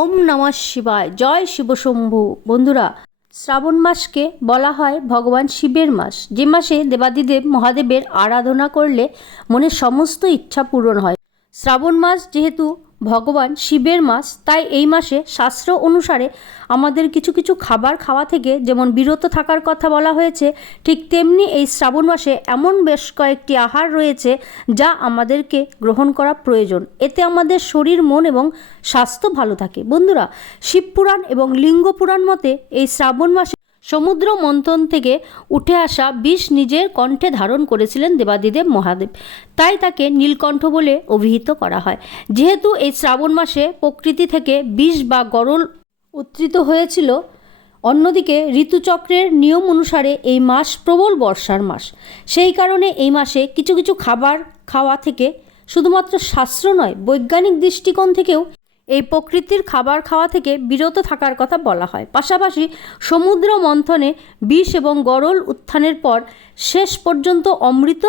ওম নমঃ শিবায়। জয় শিবশম্ভু। বন্ধুরা, শ্রাবণ মাসকে বলা হয় ভগবান শিবের মাস। যে মাসে দেবাদিদেব মহাদেবের আরাধনা করলে মনের সমস্ত ইচ্ছা পূরণ হয়। শ্রাবণ মাস যেহেতু ভগবান শিবের মাস, তাই এই মাসে শাস্ত্র অনুসারে আমাদের কিছু কিছু খাবার খাওয়া থেকে যেমন বিরত থাকার কথা বলা হয়েছে, ঠিক তেমনি এই শ্রাবণ মাসে এমন বেশ কয়েকটি আহার রয়েছে যা আমাদেরকে গ্রহণ করা প্রয়োজন। এতে আমাদের শরীর, মন এবং স্বাস্থ্য ভালো থাকে। বন্ধুরা, শিবপুরাণ এবং লিঙ্গ পুরাণ মতে এই শ্রাবণ মাসে সমুদ্র মন্থন থেকে উঠে আসা বিষ নিজের কণ্ঠে ধারণ করেছিলেন দেবাদিদেব মহাদেব। তাই তাকে নীলকণ্ঠ বলে অভিহিত করা হয়। যেহেতু এই শ্রাবণ মাসে প্রকৃতি থেকে বিষ বা গরল উদ্ধৃত হয়েছিল, অন্যদিকে ঋতুচক্রের নিয়ম অনুসারে এই মাস প্রবল বর্ষার মাস। সেই কারণে এই মাসে কিছু কিছু খাবার খাওয়া থেকে শুধুমাত্র শাস্ত্র নয়, বৈজ্ঞানিক দৃষ্টিকোণ থেকেও এই প্রকৃতির খাবার খাওয়া থেকে বিরত থাকার কথা বলা হয়। পাশাপাশি সমুদ্র মন্থনে বিষ এবং গরল উত্থানের পর শেষ পর্যন্ত অমৃত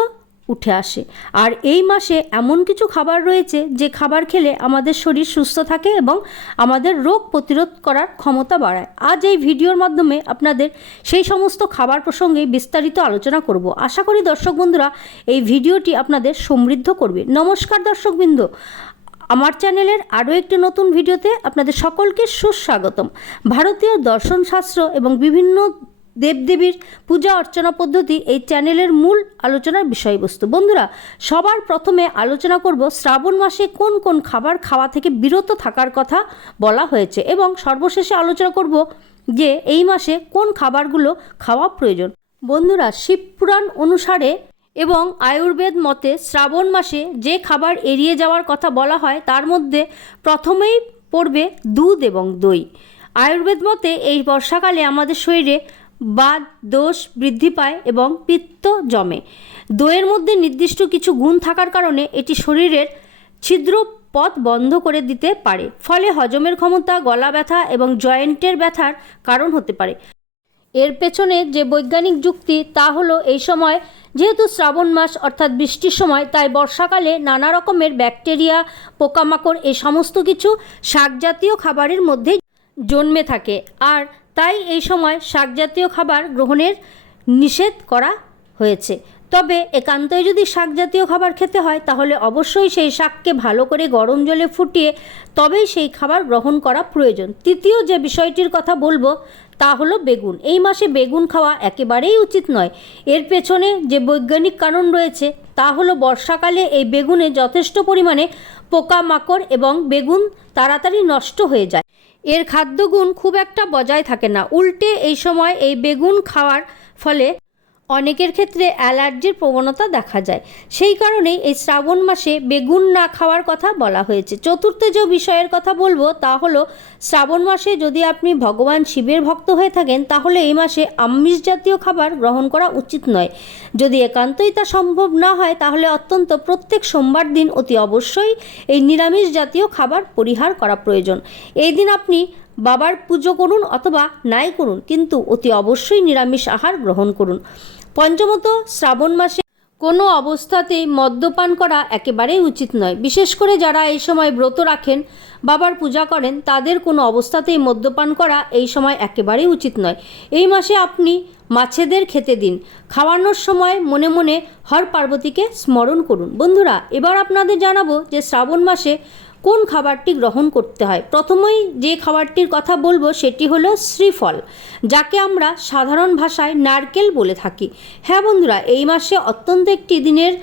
উঠে আসে। আর এই মাসে এমন কিছু খাবার রয়েছে যে খাবার খেলে আমাদের শরীর সুস্থ থাকে এবং আমাদের রোগ প্রতিরোধ করার ক্ষমতা বাড়ায়। আজ এই ভিডিওর মাধ্যমে আপনাদের সেই সমস্ত খাবার প্রসঙ্গে বিস্তারিত আলোচনা করব। আশা করি দর্শক বন্ধুরা এই ভিডিওটি আপনাদের সমৃদ্ধ করবে। নমস্কার দর্শকবৃন্দ। আমার চ্যানেলের আরও একটি নতুন ভিডিওতে আপনাদের সকলকে সুস্বাগতম। ভারতীয় দর্শনশাস্ত্র এবং বিভিন্ন দেবদেবীর পূজা অর্চনা পদ্ধতি এই চ্যানেলের মূল আলোচনার বিষয়বস্তু। বন্ধুরা, সবার প্রথমে আলোচনা করব শ্রাবণ মাসে কোন কোন খাবার খাওয়া থেকে বিরত থাকার কথা বলা হয়েছে এবং সর্বশেষে আলোচনা করব যে এই মাসে কোন খাবারগুলো খাওয়া প্রয়োজন। বন্ধুরা, শিবপুরাণ অনুসারে এবং আয়ুর্বেদ মতে শ্রাবণ মাসে যে খাবার এড়িয়ে যাওয়ার কথা বলা হয়, তার মধ্যে প্রথমেই পড়বে দুধ এবং দই। আয়ুর্বেদ মতে এই বর্ষাকালে আমাদের শরীরে বাদ, দোষ বৃদ্ধি পায় এবং পিত্ত জমে। দইয়ের মধ্যে নির্দিষ্ট কিছু গুণ থাকার কারণে এটি শরীরের ছিদ্র পথ বন্ধ করে দিতে পারে। ফলে হজমের ক্ষমতা, গলা ব্যথা এবং জয়েন্টের ব্যথার কারণ হতে পারে। এর পেছনে যে বৈজ্ঞানিক যুক্তি, তা হলো এই সময় যেহেতু শ্রাবণ মাস, অর্থাৎ বৃষ্টির সময়, তাই বর্ষাকালে নানা রকমের ব্যাকটেরিয়া, পোকামাকড় এই সমস্ত কিছু শাকজাতীয় খাবারের মধ্যে জন্মে থাকে। আর তাই এই সময় শাকজাতীয় খাবার গ্রহণের নিষেধ করা হয়েছে। তবে একান্তই যদি শাক জাতীয় খাবার খেতে হয়, তাহলে অবশ্যই সেই শাককে ভালো করে গরম জলে ফুটিয়ে তবেই সেই খাবার গ্রহণ করা প্রয়োজন। তৃতীয় যে বিষয়টির কথা বলব, তা হলো বেগুন। এই মাসে বেগুন খাওয়া একেবারেই উচিত নয়। এর পেছনে যে বৈজ্ঞানিক কারণ রয়েছে, তা হলো বর্ষাকালে এই বেগুনে যথেষ্ট পরিমাণে পোকামাকড় এবং বেগুন তাড়াতাড়ি নষ্ট হয়ে যায়। এর খাদ্যগুণ খুব একটা বজায় থাকে না। উল্টে এই সময় এই বেগুন খাওয়ার ফলে অনেকের ক্ষেত্রে অ্যালার্জির প্রবণতা দেখা যায়। সেই কারণেই এই শ্রাবণ মাসে বেগুন না খাওয়ার কথা বলা হয়েছে। চতুর্থ যে বিষয়ের কথা বলব তা হলো, শ্রাবণ মাসে যদি আপনি ভগবান শিবের ভক্ত হয়ে থাকেন, তাহলে এই মাসে আমিষ জাতীয় খাবার গ্রহণ করা উচিত নয়। যদি একান্তই তা সম্ভব না হয়, তাহলে অত্যন্ত প্রত্যেক সোমবার দিন অতি অবশ্যই এই নিরামিষ জাতীয় খাবার পরিহার করা প্রয়োজন। এই দিন আপনি বাবার পুজো করুন অথবা নাই করুন, কিন্তু অতি অবশ্যই নিরামিষ আহার গ্রহণ করুন। পঞ্চমত, শ্রাবণ মাসে কোনো অবস্থাতেই মদ্যপান করা একেবারেই উচিত নয়। বিশেষ করে যারা এই সময় ব্রত রাখেন, বাবার পূজা করেন, তাদের কোনো অবস্থাতেই মদ্যপান করা এই সময় একেবারেই উচিত নয়। এই মাসে আপনি মাছেদের খেতে দিন। খাওয়ানোর সময় মনে মনে হর পার্বতীকে স্মরণ করুন। বন্ধুরা, এবার আপনাদের জানাব যে শ্রাবণ মাসে কোন খাবারটি গ্রহণ করতে হয়? প্রথমেই যে খাবারটির কথা বলব সেটি হলো শ্রীফল, যাকে আমরা সাধারণ ভাষায় নারকেল বলে থাকি। হ্যাঁ বন্ধুরা, এই মাসে অত্যন্ত একটি দিনের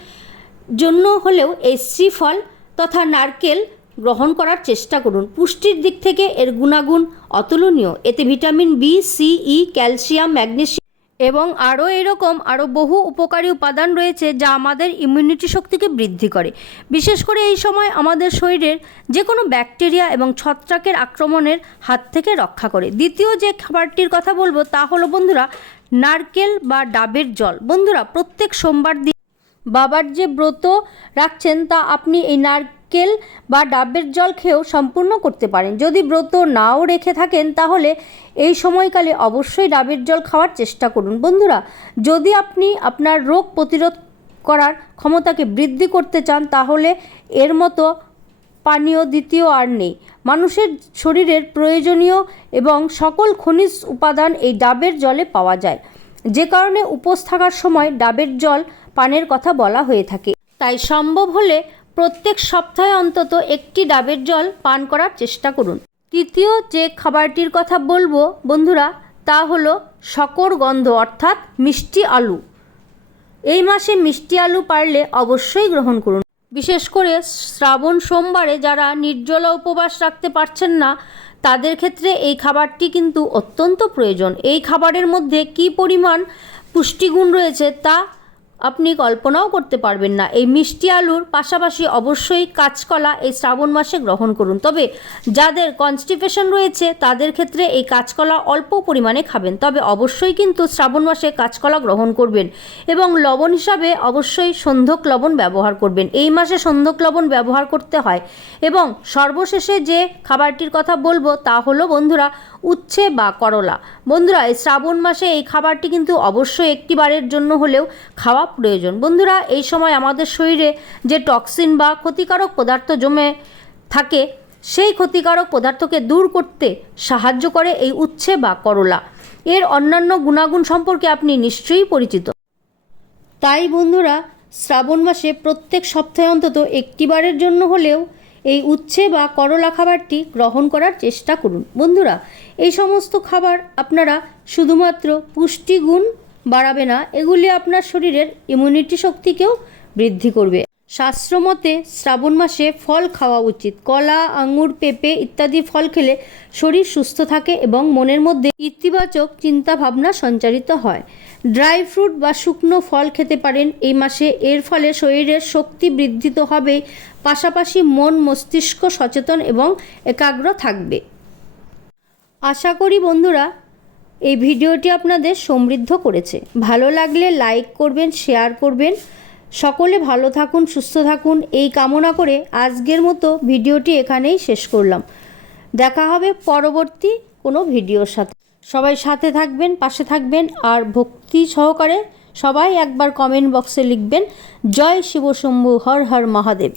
জন্য হলেও এই শ্রীফল তথা নারকেল গ্রহণ করার চেষ্টা করুন। পুষ্টির দিক থেকে এর গুণাগুণ অতুলনীয়। এতে vitamin B, C, E, calcium, magnesium এবং আরও এরকম আরও বহু উপকারী উপাদান রয়েছে যা আমাদের ইমিউনিটি শক্তিকে বৃদ্ধি করে। বিশেষ করে এই সময় আমাদের শরীরের যে কোনো ব্যাকটেরিয়া এবং ছত্রাকের আক্রমণের হাত থেকে রক্ষা করে। দ্বিতীয় যে খাবারটির কথা বলব তা হলো বন্ধুরা নারকেল বা ডাবের জল। বন্ধুরা প্রত্যেক সোমবার দিন বাবার যে ব্রত রাখছেন তা আপনি এই নারকেল বা ডাবের জল খেয়েও সম্পূর্ণ করতে পারেন। যদি ব্রত নাও রেখে থাকেন, তাহলে এই সময়কালে অবশ্যই ডাবের জল খাওয়ার চেষ্টা করুন। বন্ধুরা, যদি আপনি আপনার রোগ প্রতিরোধ করার ক্ষমতাকে বৃদ্ধি করতে চান, তাহলে এর মতো পানীয় দ্বিতীয় আর নেই। মানুষের শরীরের প্রয়োজনীয় এবং সকল খনিজ উপাদান এই ডাবের জলে পাওয়া যায়। যে কারণে উপোস থাকার সময় ডাবের জল পানের কথা বলা হয়ে থাকে। তাই সম্ভব হলে প্রত্যেক সপ্তাহে অন্তত একটি ডাবের জল পান করার চেষ্টা করুন। তৃতীয় যে খাবারটির কথা বলব, বন্ধুরা, তা হলো শকর গন্ধ, অর্থাৎ মিষ্টি আলু। এই মাসে মিষ্টি আলু পারলে অবশ্যই গ্রহণ করুন। বিশেষ করে শ্রাবণ সোমবারে যারা নির্জলা উপবাস রাখতে পারছেন না, তাদের ক্ষেত্রে এই খাবারটি কিন্তু অত্যন্ত প্রয়োজন। এই খাবারের মধ্যে কী পরিমাণ পুষ্টিগুণ রয়েছে তা আপনি কল্পনাও করতে পারবেন না। এই মিষ্টি আলুর পাশাপাশি অবশ্যই কাঁচকলা এই শ্রাবণ মাসে গ্রহণ করুন। তবে যাদের কনস্টিপেশন রয়েছে, তাদের ক্ষেত্রে এই কাঁচকলা অল্প পরিমাণে খাবেন। তবে অবশ্যই কিন্তু শ্রাবণ মাসে কাঁচকলা গ্রহণ করবেন এবং লবণ হিসাবে অবশ্যই সন্ধক লবণ ব্যবহার করবেন। এই মাসে সন্ধক লবণ ব্যবহার করতে হয় এবং সর্বশেষে যে খাবারটির কথা বলব তা হলো, বন্ধুরা উচ্ছে বা করলা। বন্ধুরা, এই শ্রাবণ মাসে এই খাবারটি কিন্তু অবশ্যই একটি বারের জন্য হলেও খাওয়া প্রয়োজন। বন্ধুরা, এই সময় আমাদের শরীরে যে টক্সিন বা ক্ষতিকারক পদার্থ জমে থাকে, সেই ক্ষতিকারক পদার্থকে দূর করতে সাহায্য করে এই উচ্ছে বা করলা। এর অন্যান্য গুণাগুণ সম্পর্কে আপনি নিশ্চয়ই পরিচিত। তাই বন্ধুরা, শ্রাবণ মাসে প্রত্যেক সপ্তাহে অন্তত একটিবারের জন্য হলেও এই উচ্ছে বা করলা খাবারটি গ্রহণ করার চেষ্টা করুন। বন্ধুরা, এই সমস্ত খাবার আপনারা শুধুমাত্র পুষ্টিগুণ বাড়াবে না, এগুলি আপনার শরীরের ইমিউনিটি শক্তিকেও বৃদ্ধি করবে। শাস্ত্রমতে শ্রাবণ মাসে ফল খাওয়া উচিত। কলা, আঙুর, পেঁপে ইত্যাদি ফল খেলে শরীর সুস্থ থাকে এবং মনের মধ্যে ইতিবাচক চিন্তা ভাবনা সঞ্চারিত হয়। ড্রাই ফ্রুট বা শুকনো ফল খেতে পারেন এই মাসে। এর ফলে শরীরের শক্তি বৃদ্ধি তো হবেই। পাশাপাশি মন, মস্তিষ্ক সচেতন এবং একাগ্র থাকবে। আশা করি বন্ধুরা, এই ভিডিওটি আপনাদের সমৃদ্ধ করেছে। ভালো লাগলে লাইক করবেন, শেয়ার করবেন। সকলে ভালো থাকুন, সুস্থ থাকুন। এই কামনা করে আজকের মতো ভিডিওটি এখানেই শেষ করলাম। দেখা হবে পরবর্তী কোনো ভিডিওর সাথে। সবাই সাথে থাকবেন, পাশে থাকবেন আর ভক্তি সহকারে সবাই একবার কমেন্ট বক্সে লিখবেন, জয় শিবশম্ভু, হর হর মহাদেব।